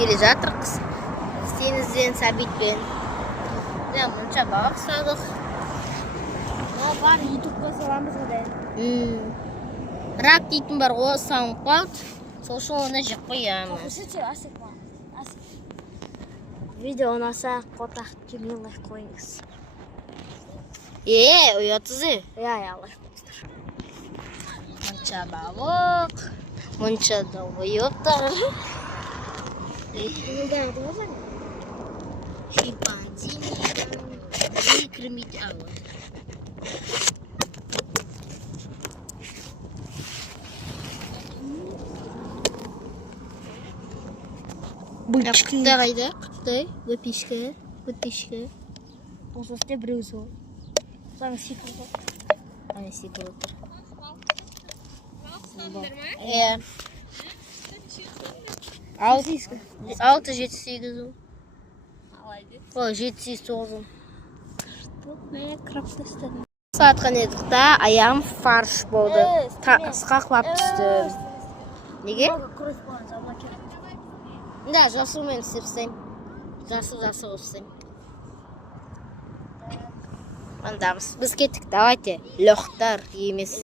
келе жатырмыз. Теңізден Сәбитпен. Мұнша балық ұстадық. Бар ютубқа саламыз ғой. Рак дейтін бар ғой, салынып қалды. Сол үшін оны жеп қоямыз. Видео ұнаса қотақ кемел лайк қойыңыз. Ұятсыз е. Алайық. Мұнша балық. Мұнша да ойыптар. Шимпанзini кірмейді ауы. Құттай қайда? Құттай? Өтпешке. Осы үсте біреу сол. Соны секірді. Ана секірді отыр. Алты, 7-8. Ой, 7-8. Сатқан едік та, аяғым фарш болды. Сқақлап түсті. Неге? Да, жасылмен істеп істеймін. Жасыл ұстаймын. Андамыз. Біз кеттік, давайте. Лёқтар емес.